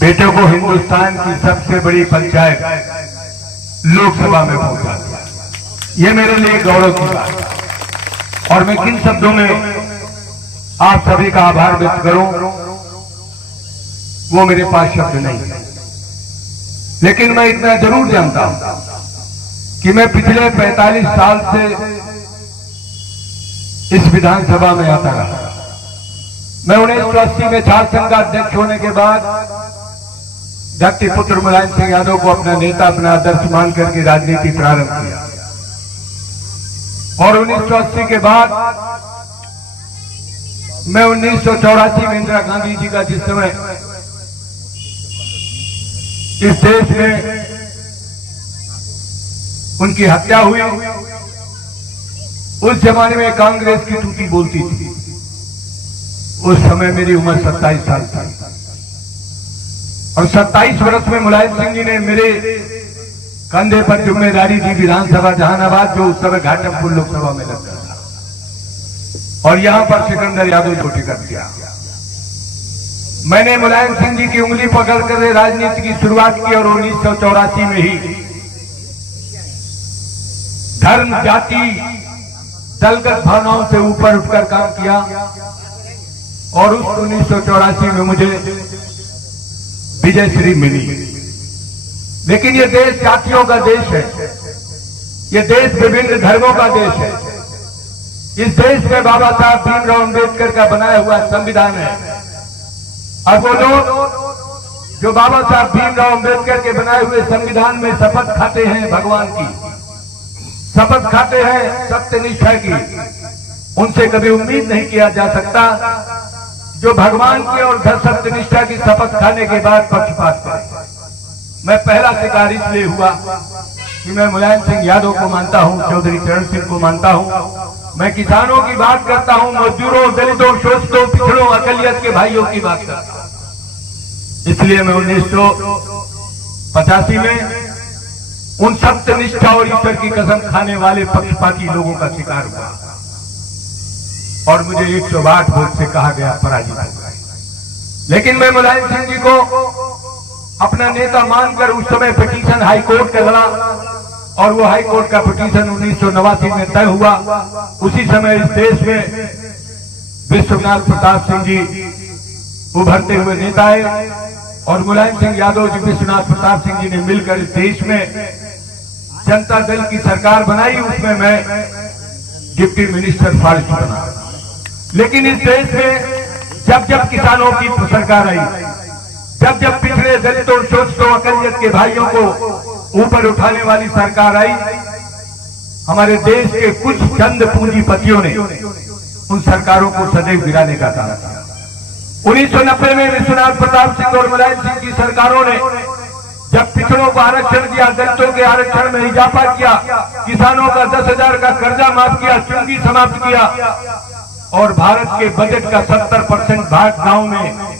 बेटों को हिंदुस्तान की सबसे बड़ी पंचायत लोकसभा में पहुंचा दिया। ये मेरे लिए गौरव की बात है और मैं किन शब्दों में आप सभी का आभार व्यक्त करूं वो मेरे पास शब्द नहीं है। लेकिन मैं इतना जरूर जानता हूं कि मैं पिछले 45 साल से इस विधानसभा में आता रहा। मैं 1980 में छात्र संघ का अध्यक्ष होने के बाद धरती पुत्र मुलायम सिंह यादव को अपना नेता, अपना आदर्श मान करके राजनीति प्रारंभ किया और 1980 के बाद मैं 1984 में इंदिरा गांधी जी का जिस समय इस देश में उनकी हत्या हुई, उस जमाने में कांग्रेस की टूटी बोलती थी। उस समय मेरी उम्र 27 साल थी और 27 वर्ष में मुलायम सिंह जी ने मेरे कंधे पर जिम्मेदारी दी विधानसभा जहानाबाद, जो उस समय घाटमपुर लोकसभा में लग गया था और यहां पर सिकंदर यादव को टिकट दिया। मैंने मुलायम सिंह जी की उंगली पकड़कर राजनीति की शुरुआत की और 1984 में ही धर्म, जाति, दलगत भावनाओं से ऊपर उठकर काम किया और उस 1984 में मुझे विजय श्री मिली। लेकिन ये देश जातियों का देश है, ये देश विभिन्न धर्मों का देश है। इस देश में बाबा साहब भीमराव अम्बेडकर का बनाया हुआ संविधान है। अब वो लोग जो बाबा साहब भीमराव अम्बेडकर के बनाए हुए संविधान में शपथ खाते हैं, भगवान की शपथ खाते हैं, सत्यनिष्ठा की, उनसे कभी उम्मीद नहीं किया जा सकता जो भगवान की और सत्यनिष्ठा की शपथ खाने के बाद पक्षपात करे। मैं पहला शिकार इसलिए हुआ कि मैं मुलायम सिंह यादव को मानता हूं, चौधरी चरण सिंह को मानता हूं, मैं किसानों की बात करता हूं, मजदूरों, दलितों, शोषितों, पिछड़ों, अकलियत के भाइयों की बात करता हूं। इसलिए मैं 1985 में उन सत्यनिष्ठा और ईश्वर की कसम खाने वाले पक्षपाती लोगों का शिकार हुआ और मुझे 108 वोट से कहा गया पराजित हो गए। लेकिन मैं मुलायम सिंह जी को अपना नेता मानकर उस समय पिटीशन हाईकोर्ट का लड़ा और वो हाईकोर्ट का पिटीशन 1989 में तय हुआ। उसी समय इस देश में विश्वनाथ प्रताप सिंह जी उभरते हुए नेता है और मुलायम सिंह यादव जी, विश्वनाथ प्रताप सिंह जी ने मिलकर इस देश में जनता दल की सरकार बनाई। उसमें मैं डिप्टी मिनिस्टर फॉरेस्ट बना। लेकिन इस देश में जब जब किसानों की सरकार आई, जब जब पिछड़े, दलितों, शोषितों, अकलियत के भाइयों को ऊपर उठाने वाली सरकार आई, हमारे देश के कुछ चंद पूंजीपतियों ने उन सरकारों को सदैव गिराने का काम किया। 1990 में विश्वनाथ प्रताप सिंह और मुलायम सिंह की सरकारों ने जब पिछड़ों को आरक्षण दिया, दलितों के आरक्षण में इजाफा किया, किसानों का 10,000 का कर्जा माफ किया, चुंगी समाप्त किया और भारत के बजट का 70% भाग गांव में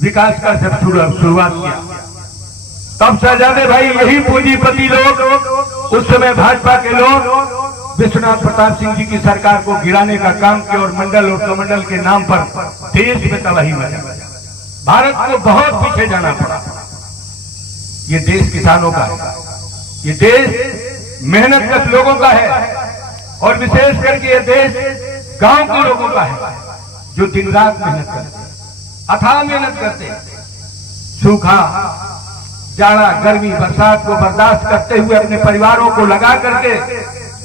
विकास का जब शुरुआत किया, तब शहजादे भाई यही पूंजीपति लोग, उस समय भाजपा के लोग विश्वनाथ प्रताप सिंह जी की सरकार को गिराने का काम किया और मंडल और कमंडल के नाम पर देश में तबाही मचा। भारत को बहुत पीछे जाना पड़ा। ये देश किसानों का है, ये देश मेहनतकश लोगों का है और विशेष करके ये देश गांव के लोगों का है जो दिन रात मेहनत करते हैं, अथाह मेहनत करते हैं, सूखा, जाड़ा, गर्मी, बरसात को बर्दाश्त करते हुए अपने परिवारों को लगा करके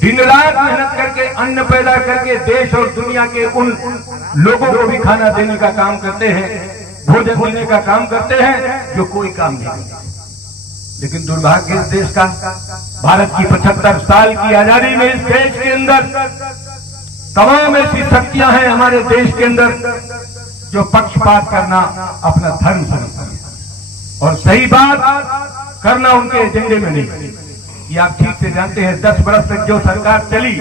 दिन रात मेहनत करके अन्न पैदा करके देश और दुनिया के उन लोगों को भी खाना देने का काम करते हैं, भोजन देने का काम करते हैं जो कोई काम नहीं करते। लेकिन दुर्भाग्य इस देश का, भारत की 75 साल की आजादी में इस देश के अंदर तमाम ऐसी शक्तियां हैं हमारे देश के अंदर जो पक्षपात करना अपना धर्म समझती है और सही बात करना उनके एजेंडे में नहीं। ये आप ठीक से जानते हैं 10 वर्ष तक जो सरकार चली,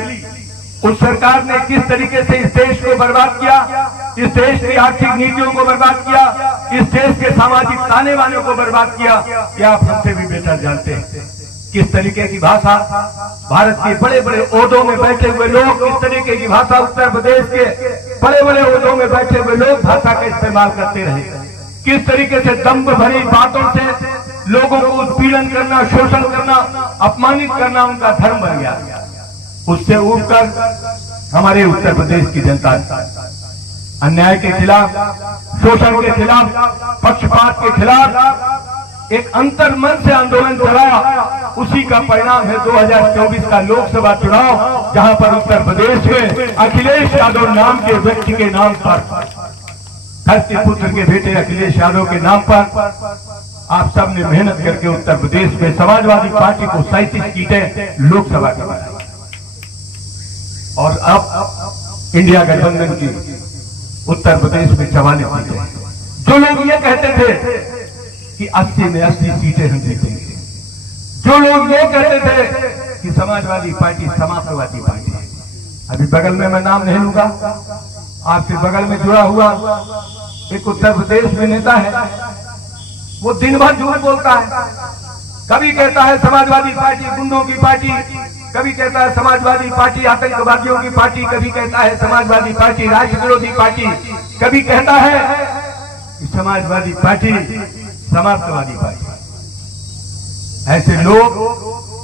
उस सरकार ने किस तरीके से इस देश को बर्बाद किया, इस देश की आर्थिक नीतियों को बर्बाद किया, इस देश के सामाजिक ताने बाने को बर्बाद किया। क्या आप हमसे भी बेहतर जानते हैं किस तरीके की भाषा भारत के बड़े बड़े ओहदों में बैठे हुए लोग, किस तरीके की भाषा उत्तर प्रदेश के बड़े बड़े ओहदों में बैठे हुए लोग भाषा का इस्तेमाल करते रहे। किस तरीके से दम्भ भरी बातों से लोगों को उत्पीड़न करना, शोषण करना, अपमानित करना उनका धर्म बन गया। उससे उठकर हमारे उत्तर प्रदेश की जनता अन्याय के खिलाफ, शोषण के खिलाफ, पक्षपात के खिलाफ एक अंतर्मन से आंदोलन चलाया। उसी का परिणाम है 2024 का लोकसभा चुनाव, जहां पर उत्तर प्रदेश में अखिलेश यादव नाम के व्यक्ति के नाम पर, धरती पुत्र के बेटे अखिलेश यादव के नाम पर आप सब ने मेहनत करके उत्तर प्रदेश में समाजवादी पार्टी को 37 सीटें लोकसभा की बनाई। और अब इंडिया गठबंधन की उत्तर प्रदेश में 44 सीटें। जो लोग ये कहते थे कि 80 में 80 सीटें हम जीतेंगे, जो लोग ये कहते थे कि समाजवादी पार्टी समाजवादी पार्टी है, अभी बगल में मैं नाम नहीं लूंगा, आपके बगल में जुड़ा हुआ एक उत्तर प्रदेश में नेता है, वो दिन भर झूठ बोलता है। कभी कहता है समाजवादी पार्टी गुंडों की पार्टी, कभी कहता है समाजवादी पार्टी आतंकवादियों की पार्टी, कभी कहता है समाजवादी पार्टी राष्ट्र विरोधी पार्टी, कभी कहता है कि समाजवादी पार्टी समाजवादी पार्टी। ऐसे लोग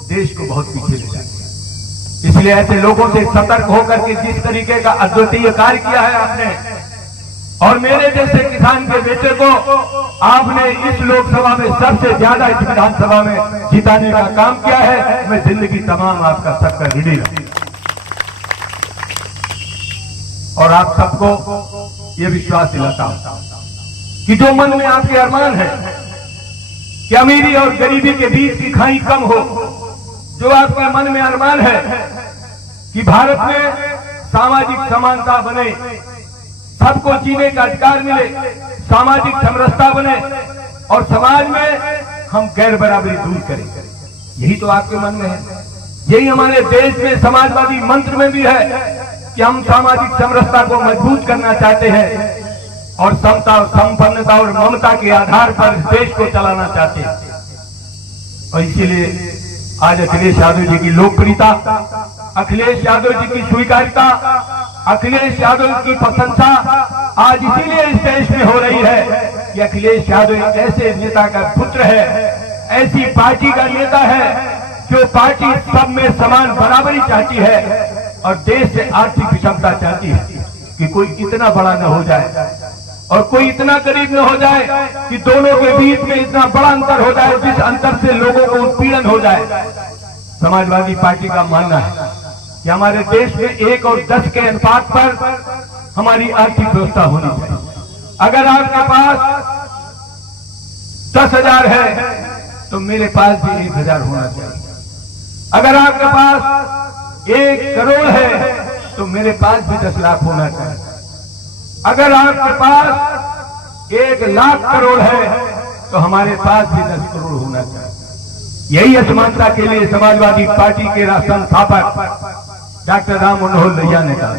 देश को बहुत पीछे ले जाते हैं। इसलिए ऐसे लोगों से सतर्क होकर के जिस तरीके का अद्वितीय कार्य किया है आपने, और मेरे जैसे किसान के बेटे को आपने इस लोकसभा में सबसे ज्यादा इस विधानसभा में जिताने का काम किया है, मैं जिंदगी तमाम आपका सबका ऋणी रहूं। और आप सबको ये विश्वास दिलाता हूं कि जो मन में आपके अरमान है कि अमीरी और गरीबी के बीच की खाई कम हो, जो आपके मन में अरमान है कि भारत में सामाजिक समानता बने, सबको जीने का अधिकार मिले, सामाजिक समरसता बने और समाज में हम गैर बराबरी दूर करें, यही तो आपके मन में है। यही हमारे देश में समाजवादी मंत्र में भी है कि हम सामाजिक समरसता को मजबूत करना चाहते हैं और समता और संपन्नता और ममता के आधार पर देश को चलाना चाहते हैं। और इसीलिए आज अखिलेश यादव जी की लोकप्रियता, अखिलेश यादव जी की स्वीकार्यता, अखिलेश यादव की प्रशंसा आज इसीलिए इस देश में हो रही है कि अखिलेश यादव एक ऐसे नेता का पुत्र है, ऐसी पार्टी का नेता है जो पार्टी सब में समान बराबरी चाहती है और देश से आर्थिक विषमता चाहती है कि कोई इतना बड़ा न हो जाए और कोई इतना गरीब न हो जाए कि दोनों के बीच में इतना बड़ा अंतर हो जाए, जिस अंतर से लोगों को उत्पीड़न हो जाए। समाजवादी पार्टी का मानना है कि हमारे देश में 1 और 10 के अनुपात पर हमारी आर्थिक व्यवस्था होनी चाहिए। अगर आपके पास 10,000 है तो मेरे पास भी 1,000 होना चाहिए। अगर आपके पास 1 करोड़ है तो मेरे पास भी 10 लाख होना चाहिए। अगर आपके पास 1 लाख करोड़ है तो हमारे पास भी 10 करोड़ होना चाहिए। यही असमानता के लिए समाजवादी पार्टी के संस्थापक डॉक्टर राम मनोहर लोहिया ने कहा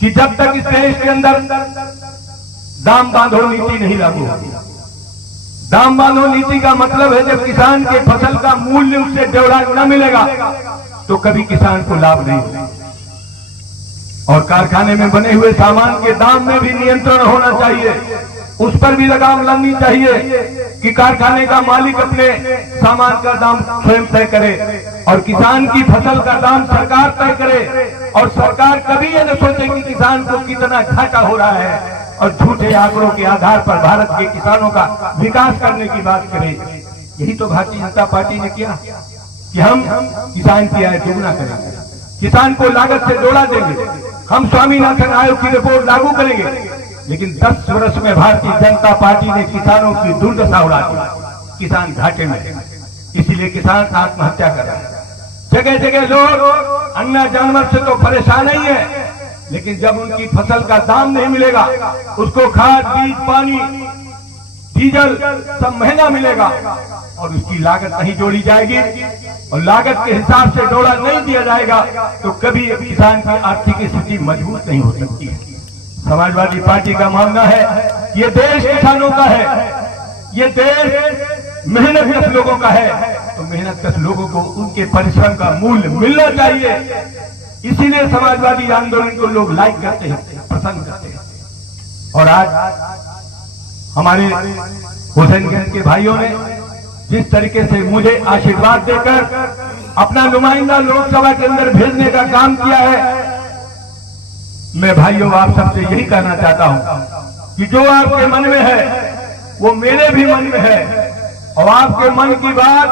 कि जब तक इस देश के अंदर दाम बांधो नीति नहीं लागू होगी। दाम बांधो नीति का मतलब है जब किसान के फसल का मूल्य उससे डेढ़ा न मिलेगा तो कभी किसान को लाभ नहीं होगा। और कारखाने में बने हुए सामान के दाम में भी नियंत्रण होना चाहिए, उस पर भी लगाम लगनी चाहिए कि कारखाने का मालिक अपने सामान का दाम स्वयं तय करे और किसान की फसल का दाम सरकार तय करे। और सरकार कभी ये न सोचे कि किसान को कितना घाटा हो रहा है और झूठे आंकड़ों के आधार पर भारत के किसानों का विकास करने की बात करे। यही तो भारतीय जनता पार्टी ने किया कि हम किसान की आय दोगुना करेंगे, किसान को लागत से जोड़ा देंगे, हम स्वामीनाथन आयोग की रिपोर्ट लागू करेंगे। लेकिन 10 वर्ष में भारतीय जनता पार्टी ने किसानों की दुर्दशा उड़ा दी, किसान घाटे में। इसीलिए किसान आत्महत्या कर रहे हैं। जगह जगह लोग अन्य जानवर से तो परेशान ही है, लेकिन जब उनकी फसल का दाम नहीं मिलेगा, उसको खाद, बीज, पानी, डीजल सब महंगा मिलेगा और उसकी लागत नहीं जोड़ी जाएगी और लागत के हिसाब से जोड़ा नहीं दिया जाएगा तो कभी एक किसान की आर्थिक स्थिति मजबूत नहीं हो सकती है। समाजवादी पार्टी का मानना है ये देश किसानों का है, ये देश मेहनत लोगों का है, तो मेहनत लोगों को उनके परिश्रम का मूल्य मिलना चाहिए। इसीलिए समाजवादी आंदोलन को लोग लाइक करते हैं, पसंद करते हैं। और आज हमारे हुसैनगंज के भाइयों ने जिस तरीके से मुझे आशीर्वाद देकर अपना नुमाइंदा लोकसभा के अंदर भेजने का काम किया है, मैं भाइयों आप सबसे यही कहना चाहता हूं कि जो आपके मन में है वो मेरे भी मन में है, और आपके मन की बात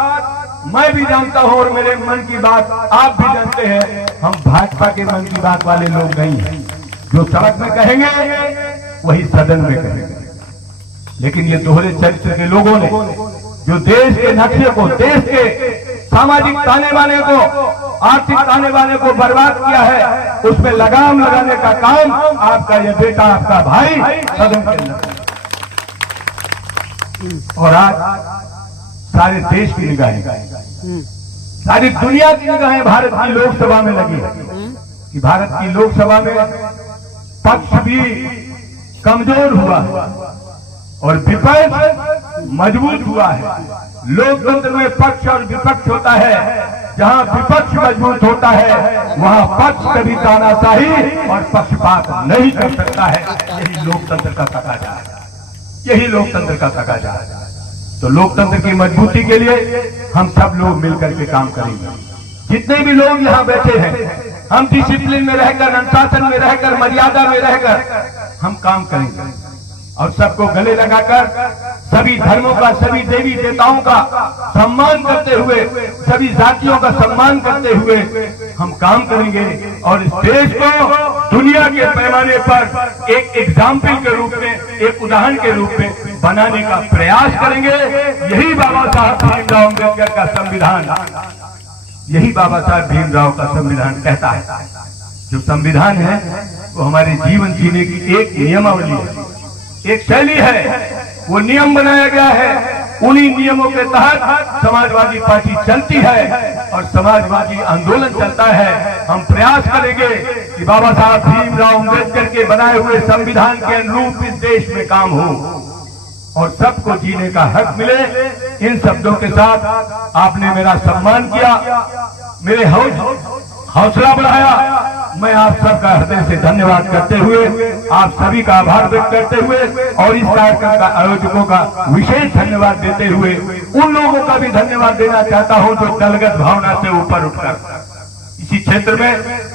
मैं भी जानता हूं और मेरे मन की बात आप भी जानते हैं। हम भाजपा के मन की बात वाले लोग नहीं हैं। जो सड़क में कहेंगे वही सदन में कहेंगे। लेकिन ये दोहरे चरित्र के लोगों ने जो देश के नक्शे को, देश के सामाजिक ताने बाने को, आर्थिक ताने बाने को बर्बाद किया है, उसमें लगाम लगाने का काम आपका ये बेटा, आपका भाई सदन के अंदर। और आज सारे देश की निगाहें, सारी दुनिया की निगाहें भारत की लोकसभा में लगी है कि भारत की लोकसभा में पक्ष भी कमजोर हुआ है और विपक्ष मजबूत हुआ है। लोकतंत्र में पक्ष और विपक्ष होता है। जहां विपक्ष मजबूत होता है वहां पक्ष कभी तानाशाही और पक्षपात नहीं कर सकता है। यही लोकतंत्र का तकाजा है, यही लोकतंत्र का तकाजा है। तो लोकतंत्र की मजबूती के लिए हम सब लोग मिलकर के काम करेंगे। जितने भी लोग यहाँ बैठे हैं, हम डिसिप्लिन में रहकर, अनुशासन में रहकर, मर्यादा में रहकर हम काम करेंगे और सबको गले लगाकर सभी धर्मों का, सभी देवी देवताओं का सम्मान करते हुए, सभी जातियों का सम्मान करते हुए हम काम करेंगे और इस देश को दुनिया के पैमाने पर एक एग्जाम्पल के रूप में, एक उदाहरण के रूप में बनाने का प्रयास करेंगे। यही बाबा साहब भीमराव अम्बेडकर का संविधान, यही बाबा साहब भीमराव का संविधान कहता है। जो संविधान है वो हमारे जीवन जीने की एक नियमावली है, एक शैली है। वो नियम बनाया गया है, उन्हीं नियमों के तहत समाजवादी पार्टी चलती है और समाजवादी आंदोलन चलता है। हम प्रयास करेंगे कि बाबा साहब भीमराव अम्बेडकर के बनाए हुए संविधान के अनुरूप इस देश में काम हो और सबको जीने का हक मिले। इन शब्दों के साथ आपने मेरा सम्मान किया, मेरे हौसला बढ़ाया। मैं आप सबका हृदय से धन्यवाद करते हुए, आप सभी का आभार व्यक्त करते हुए और इस कार्यक्रम का आयोजकों का विशेष धन्यवाद देते हुए उन लोगों का भी धन्यवाद देना चाहता हूं जो दलगत भावना से ऊपर उठकर, इसी क्षेत्र में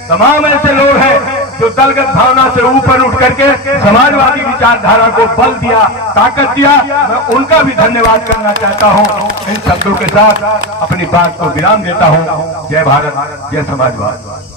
तमाम ऐसे लोग हैं जो दलगत भावना से ऊपर उठ करके समाजवादी विचारधारा को बल दिया, ताकत दिया। मैं उनका भी धन्यवाद करना चाहता हूं। इन शब्दों के साथ अपनी बात को विराम देता हूं। जय भारत, जय समाजवाद।